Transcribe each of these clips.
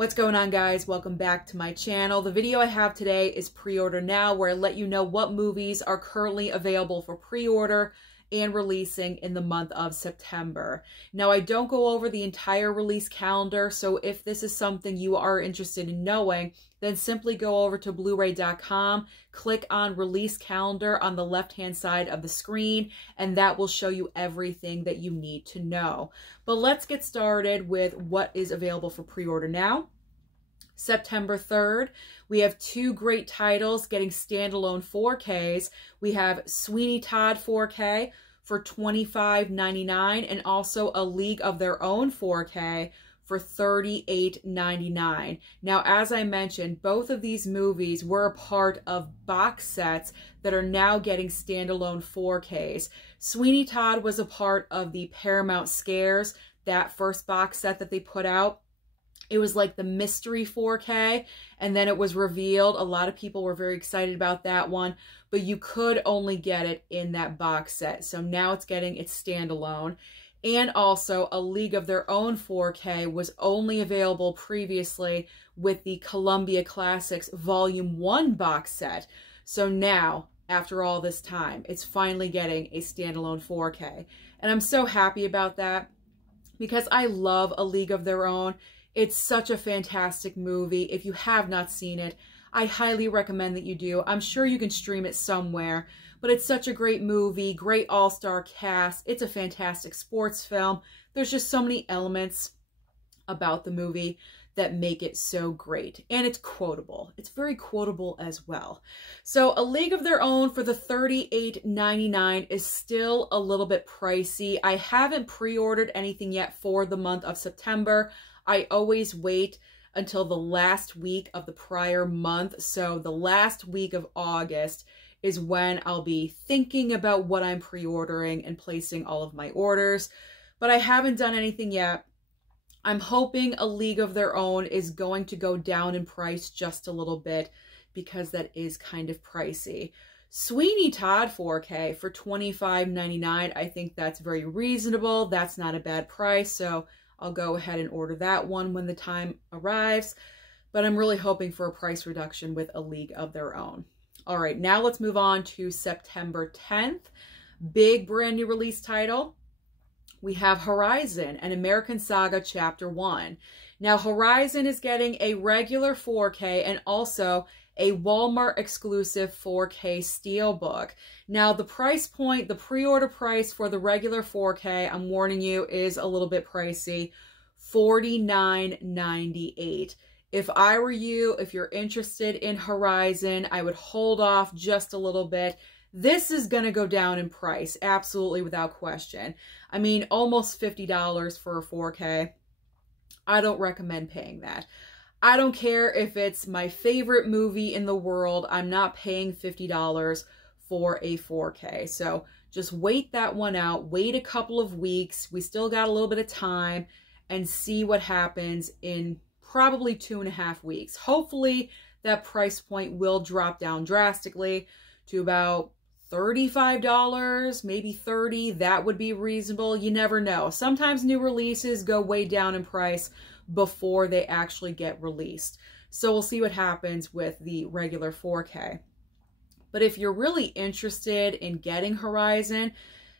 What's going on, guys? Welcome back to my channel. The video I have today is Pre-Order Now, where I let you know what movies are currently available for pre-order and releasing in the month of September. Now, I don't go over the entire release calendar, so if this is something you are interested in knowing, then simply go over to blu-ray.com, click on release calendar on the left-hand side of the screen, and that will show you everything that you need to know. But let's get started with what is available for pre-order now. September 3rd, we have two great titles getting standalone 4Ks. We have Sweeney Todd 4K for $25.99 and also A League of Their Own 4K for $38.99. Now, as I mentioned, both of these movies were a part of box sets that are now getting standalone 4Ks. Sweeney Todd was a part of the Paramount Scares, that first box set that they put out. It was like the mystery 4K, and then it was revealed. A lot of people were very excited about that one, but you could only get it in that box set. So now it's getting its standalone. And also, A League of Their Own 4K was only available previously with the Columbia Classics Volume 1 box set. So now, after all this time, it's finally getting a standalone 4K. And I'm so happy about that because I love A League of Their Own. It's such a fantastic movie. If you have not seen it, I highly recommend that you do. I'm sure you can stream it somewhere, but it's such a great movie, great all-star cast. It's a fantastic sports film. There's just so many elements about the movie that make it so great. And it's quotable. It's very quotable as well. So A League of Their Own for the $38.99 is still a little bit pricey. I haven't pre-ordered anything yet for the month of September. I always wait until the last week of the prior month. So the last week of August is when I'll be thinking about what I'm pre-ordering and placing all of my orders. But I haven't done anything yet. I'm hoping A League of Their Own is going to go down in price just a little bit because that is kind of pricey. Sweeney Todd 4K for $25.99. I think that's very reasonable. That's not a bad price. So I'll go ahead and order that one when the time arrives, but I'm really hoping for a price reduction with A League of Their Own. All right, now let's move on to September 10th. Big brand new release title. We have Horizon, an American Saga Chapter 1. Now, Horizon is getting a regular 4K and also a Walmart exclusive 4K Steelbook. Now, the price point, the pre-order price for the regular 4K, I'm warning you, is a little bit pricey, $49.98. If I were you, if you're interested in Horizon, I would hold off just a little bit. This is going to go down in price, absolutely without question. I mean, almost $50 for a 4K. I don't recommend paying that. I don't care if it's my favorite movie in the world. I'm not paying $50 for a 4K. So just wait that one out. Wait a couple of weeks. We still got a little bit of time and see what happens in probably 2.5 weeks. Hopefully that price point will drop down drastically to about $35, maybe $30. That would be reasonable. You never know. Sometimes new releases go way down in price before they actually get released. So we'll see what happens with the regular 4K. But if you're really interested in getting Horizon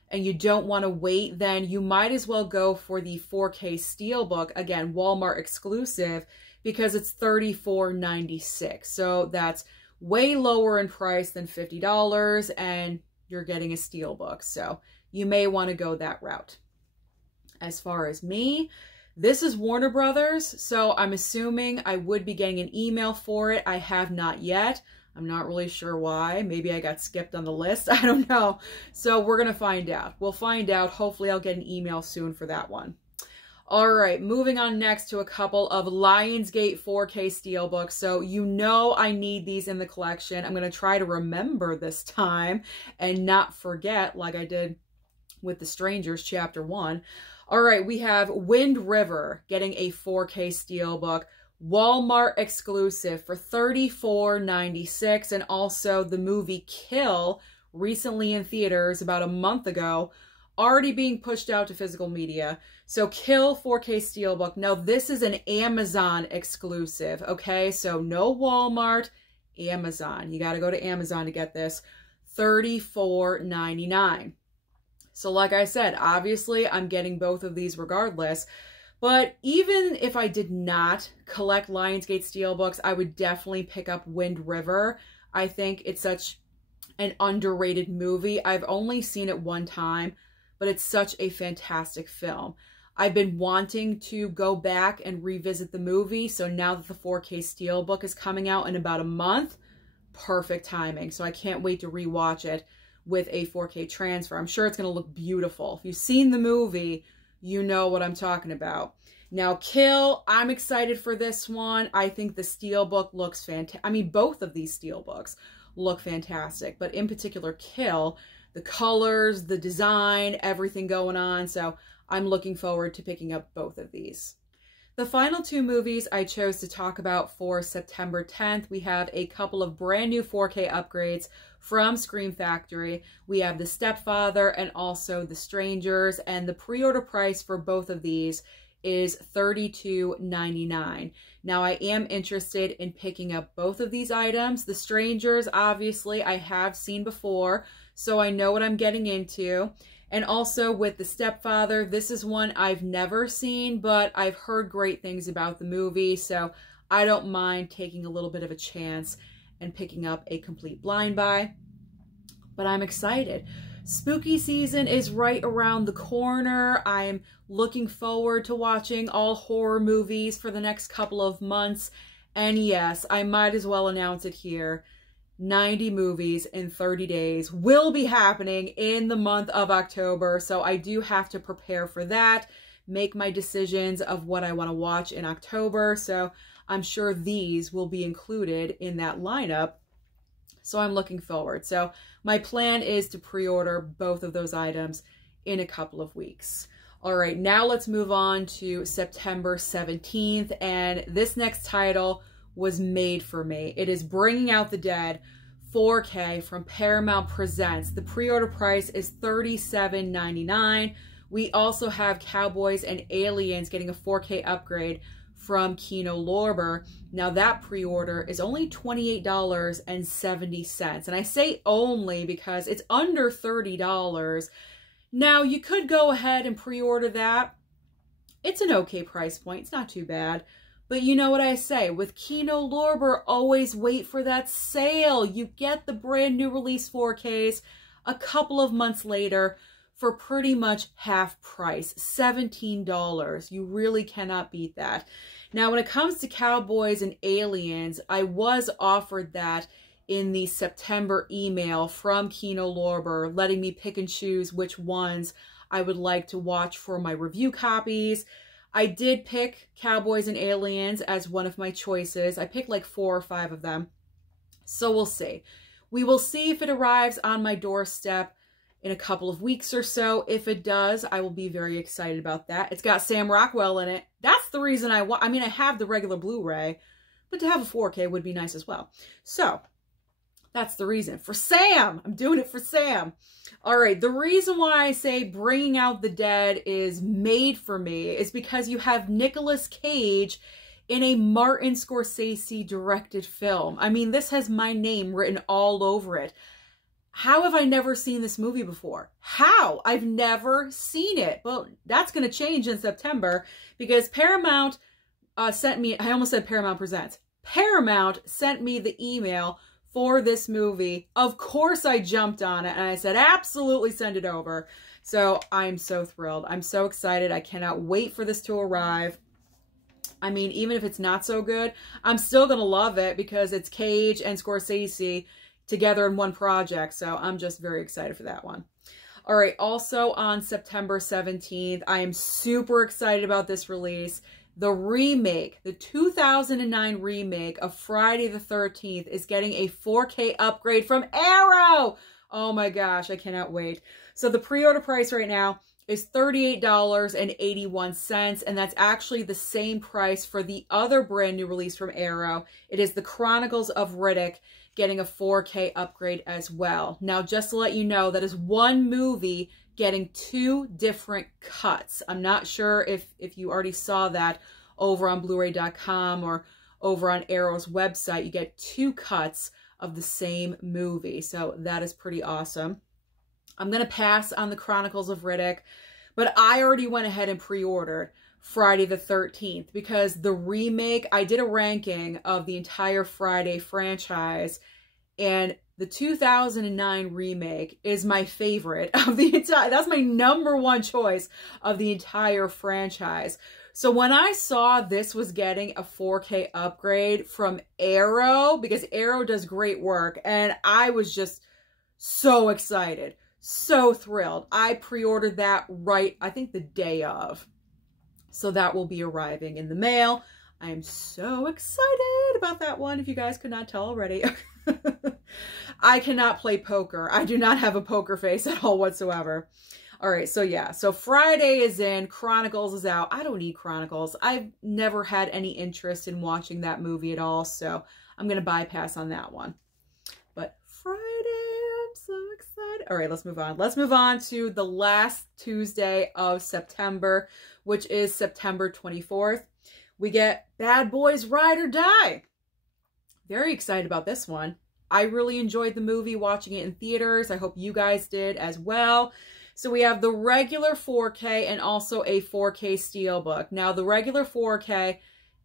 and you don't want to wait, then you might as well go for the 4K Steelbook, again, Walmart exclusive, because it's $34.96. So that's way lower in price than $50, and you're getting a Steelbook. So you may want to go that route. As far as me, this is Warner Brothers, so I'm assuming I would be getting an email for it. I have not yet. I'm not really sure why. Maybe I got skipped on the list. I don't know. So we're going to find out. We'll find out. Hopefully I'll get an email soon for that one. All right, moving on next to a couple of Lionsgate 4K Steelbooks. So you know I need these in the collection. I'm going to try to remember this time and not forget like I did with The Strangers Chapter 1. All right, we have Wind River getting a 4K Steelbook, Walmart exclusive for $34.96, and also the movie Kill, recently in theaters about a month ago, already being pushed out to physical media. So Kill 4K Steelbook. Now this is an Amazon exclusive, okay? So no Walmart, Amazon. You got to go to Amazon to get this. $34.99. So like I said, obviously I'm getting both of these regardless. But even if I did not collect Lionsgate Steelbooks, I would definitely pick up Wind River. I think it's such an underrated movie. I've only seen it one time, but it's such a fantastic film. I've been wanting to go back and revisit the movie, so now that the 4K Steelbook is coming out in about a month, perfect timing. So I can't wait to rewatch it with a 4K transfer. I'm sure it's going to look beautiful. If you've seen the movie, you know what I'm talking about. Now, Kill, I'm excited for this one. I think the Steelbook looks fantastic. I mean, both of these Steelbooks look fantastic, but in particular, Kill, the colors, the design, everything going on. So I'm looking forward to picking up both of these. The final two movies I chose to talk about for September 10th, we have a couple of brand new 4K upgrades from Scream Factory. We have The Stepfather and also The Strangers, and the pre-order price for both of these is $32.99. Now, I am interested in picking up both of these items. The Strangers, obviously, I have seen before, so I know what I'm getting into. And also with The Stepfather, this is one I've never seen, but I've heard great things about the movie, so I don't mind taking a little bit of a chance and picking up a complete blind buy. But I'm excited. Spooky season is right around the corner. I'm looking forward to watching all horror movies for the next couple of months. And yes, I might as well announce it here. 90 movies in 30 days will be happening in the month of October. So I do have to prepare for that, make my decisions of what I want to watch in October. So I'm sure these will be included in that lineup. So I'm looking forward. So my plan is to pre-order both of those items in a couple of weeks. All right, now let's move on to September 17th. And this next title was made for me. It is Bringing Out the Dead 4K from Paramount Presents. The pre-order price is $37.99. We also have Cowboys and Aliens getting a 4K upgrade from Kino Lorber. Now that pre-order is only $28.70. And I say only because it's under $30. Now you could go ahead and pre-order that. It's an okay price point. It's not too bad. But you know what I say, with Kino Lorber, always wait for that sale. You get the brand new release 4Ks a couple of months later for pretty much half price, $17. You really cannot beat that. Now, when it comes to Cowboys and Aliens, I was offered that in the September email from Kino Lorber, letting me pick and choose which ones I would like to watch for my review copies. I did pick Cowboys and Aliens as one of my choices. I picked like 4 or 5 of them. So we'll see. We will see if it arrives on my doorstep in a couple of weeks or so. If it does, I will be very excited about that. It's got Sam Rockwell in it. That's the reason I want. I mean, I have the regular Blu-ray, but to have a 4K would be nice as well. So that's the reason. For Sam! I'm doing it for Sam. All right, the reason why I say Bringing Out the Dead is made for me is because you have Nicolas Cage in a Martin Scorsese directed film. I mean, this has my name written all over it. How have I never seen this movie before? How? I've never seen it. Well, that's going to change in September because Paramount sent me, I almost said Paramount Presents. Paramount sent me the email for this movie. Of course I jumped on it and I said, absolutely send it over. So I'm so thrilled. I'm so excited. I cannot wait for this to arrive. I mean, even if it's not so good, I'm still going to love it because it's Cage and Scorsese together in one project. So I'm just very excited for that one. All right. Also on September 17th, I am super excited about this release. The remake, the 2009 remake of Friday the 13th is getting a 4K upgrade from Arrow. Oh my gosh, I cannot wait. So the pre-order price right now is $38.81, and that's actually the same price for the other brand new release from Arrow. It is the Chronicles of Riddick, getting a 4K upgrade as well. Now, just to let you know, that is one movie getting 2 different cuts. I'm not sure if you already saw that over on blu-ray.com or over on Arrow's website. You get 2 cuts of the same movie. So that is pretty awesome. I'm going to pass on the Chronicles of Riddick, but I already went ahead and pre-ordered Friday the 13th because the remake, I did a ranking of the entire Friday franchise, and the 2009 remake is my favorite of the entire, that's my #1 choice of the entire franchise. So when I saw this was getting a 4K upgrade from Arrow, because Arrow does great work, and I was just so excited, so thrilled. I pre-ordered that right, I think the day of. So that will be arriving in the mail. I am so excited about that one, if you guys could not tell already. I cannot play poker. I do not have a poker face at all whatsoever. All right, so yeah. So Friday is in, Chronicles is out. I don't need Chronicles. I've never had any interest in watching that movie at all, so I'm going to bypass on that one. But Friday, I'm so excited. All right, let's move on. Let's move on to the last Tuesday of September, which is September 24th. We get Bad Boys Ride or Die. Very excited about this one. I really enjoyed the movie, watching it in theaters. I hope you guys did as well. So we have the regular 4K and also a 4K Steelbook. Now, the regular 4K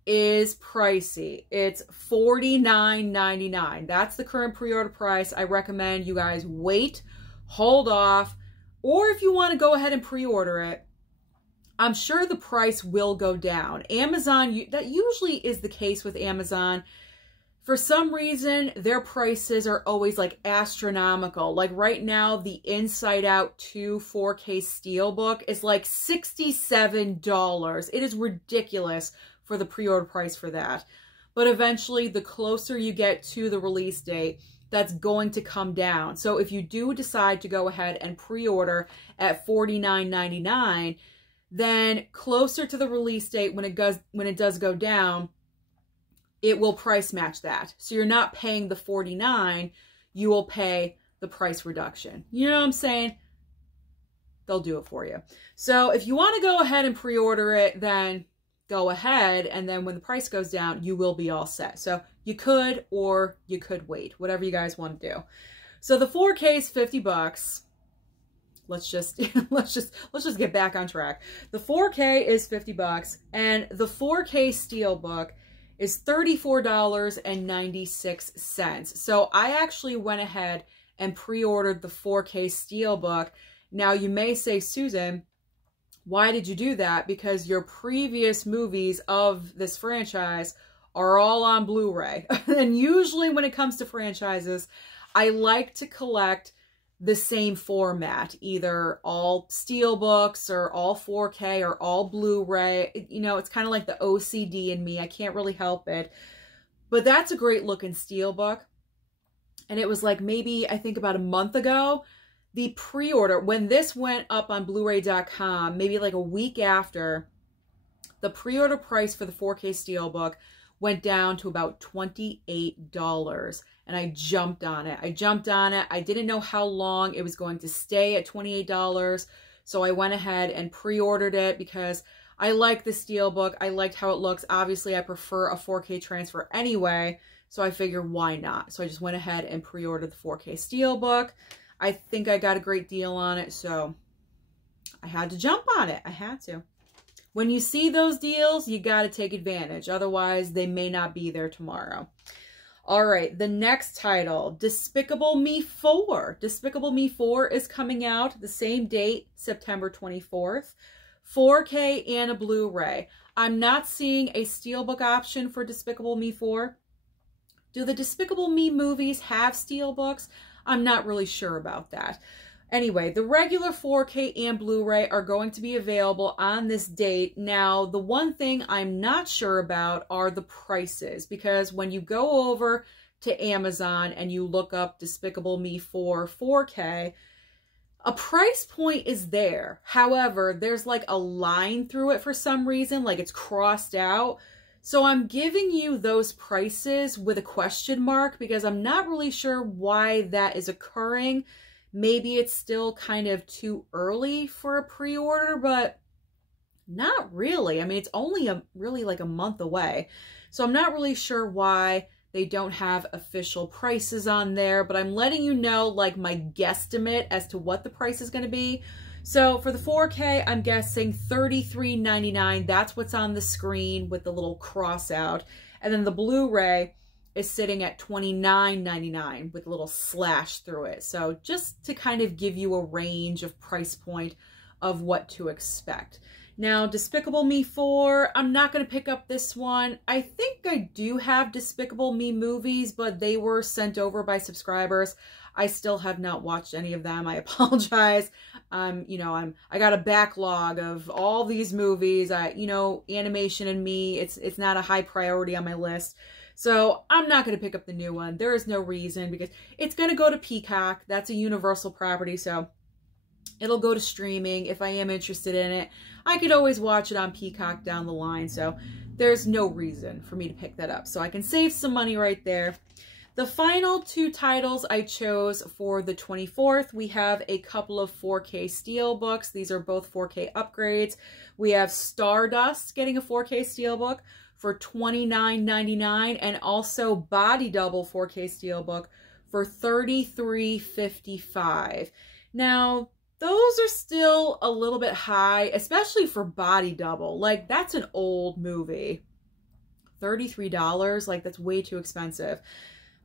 is pricey. It's $49.99. That's the current pre-order price. I recommend you guys wait, hold off, or if you want to go ahead and pre-order it, I'm sure the price will go down. Amazon, that usually is the case with Amazon. For some reason, their prices are always like astronomical. Like right now, the Inside Out 2 4K Steelbook is like $67. It is ridiculous for the pre-order price for that. But eventually, the closer you get to the release date, that's going to come down. So if you do decide to go ahead and pre-order at $49.99, then closer to the release date, when it does go down, it will price match that. So you're not paying the $49, you will pay the price reduction. You know what I'm saying? They'll do it for you. So if you want to go ahead and pre-order it, then go ahead, and then when the price goes down, you will be all set. So you could, or you could wait, whatever you guys want to do. So the 4K is $50. Let's just get back on track. The 4K is $50, and the 4K Steelbook is $34.96. So I actually went ahead and pre-ordered the 4K Steelbook. Now you may say, Susan, why did you do that? Because your previous movies of this franchise are all on Blu-ray. And usually when it comes to franchises, I like to collect the same format, either all Steelbooks or all 4K or all Blu-ray. You know, it's kind of like the OCD in me. I can't really help it. But that's a great looking Steelbook. And it was like maybe, I think about a month ago, the pre-order, when this went up on blu-ray.com, maybe like a week after, the pre-order price for the 4K Steelbook went down to about $28. And I jumped on it. I didn't know how long it was going to stay at $28. So I went ahead and pre-ordered it because I like the Steelbook. I liked how it looks. Obviously, I prefer a 4K transfer anyway. So I figured, why not? So I just went ahead and pre-ordered the 4K Steelbook. I think I got a great deal on it. So I had to jump on it. I had to. When you see those deals, you got to take advantage. Otherwise, they may not be there tomorrow. All right, the next title, Despicable Me 4. Despicable Me 4 is coming out the same date, September 24th. 4K and a Blu-ray. I'm not seeing a Steelbook option for Despicable Me 4. Do the Despicable Me movies have Steelbooks? I'm not really sure about that. Anyway, the regular 4K and Blu-ray are going to be available on this date. Now, the one thing I'm not sure about are the prices, because when you go over to Amazon and you look up Despicable Me 4 4K, a price point is there. However, there's like a line through it for some reason, like it's crossed out. So I'm giving you those prices with a question mark because I'm not really sure why that is occurring. Maybe it's still kind of too early for a pre-order, but not really. I mean, it's only really like a month away. So I'm not really sure why they don't have official prices on there, but I'm letting you know like my guesstimate as to what the price is going to be. So for the 4K, I'm guessing $33.99. That's what's on the screen with the little cross out. And then the Blu-ray is sitting at $29.99 with a little slash through it. So just to kind of give you a range of price point of what to expect. Now, Despicable Me 4, I'm not going to pick up this one. I think I do have Despicable Me movies, but they were sent over by subscribers. I still have not watched any of them. I apologize. You know, I got a backlog of all these movies. You know, animation and me, it's not a high priority on my list. So I'm not going to pick up the new one. There is no reason because it's going to go to Peacock. That's a Universal property, so it'll go to streaming. If I am interested in it, I could always watch it on Peacock down the line. So there's no reason for me to pick that up. So I can save some money right there. The final two titles I chose for the 24th, we have a couple of 4K Steelbooks. These are both 4K upgrades. We have Stardust getting a 4K Steelbook for $29.99 and also Body Double 4K Steelbook for $33.55. Now, those are still a little bit high, especially for Body Double. Like, that's an old movie. $33, like, that's way too expensive.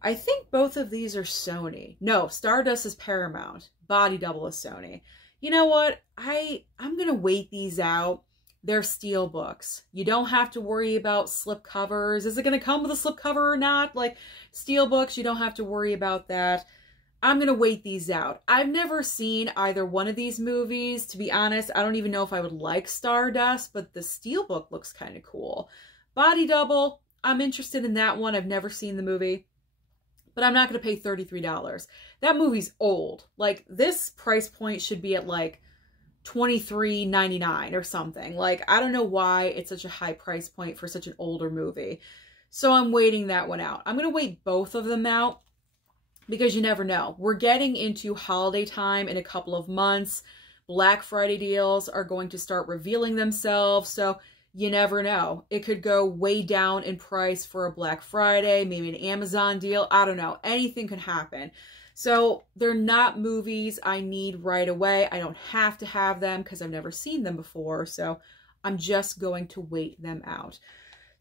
I think both of these are Sony. No, Stardust is Paramount. Body Double is Sony. You know what? I'm going to wait these out. They're steelbooks. You don't have to worry about slip covers. Is it going to come with a slip cover or not? Like, steelbooks, you don't have to worry about that. I'm going to wait these out. I've never seen either one of these movies. To be honest, I don't even know if I would like Stardust, but the steelbook looks kind of cool. Body Double, I'm interested in that one. I've never seen the movie, but I'm not going to pay $33. That movie's old. Like, this price point should be at like $23.99 or something. Like, I don't know why it's such a high price point for such an older movie. So I'm waiting that one out. I'm going to wait both of them out, because you never know. We're getting into holiday time in a couple of months. Black Friday deals are going to start revealing themselves. So you never know. It could go way down in price for a Black Friday, maybe an Amazon deal. I don't know. Anything could happen. So they're not movies I need right away. I don't have to have them because I've never seen them before. So I'm just going to wait them out.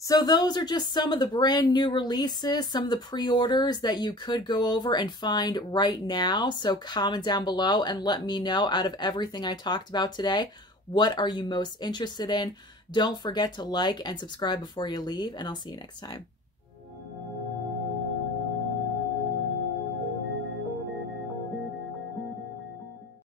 So those are just some of the brand new releases, some of the pre-orders that you could go over and find right now. So comment down below and let me know, out of everything I talked about today, what are you most interested in? Don't forget to like and subscribe before you leave, and I'll see you next time.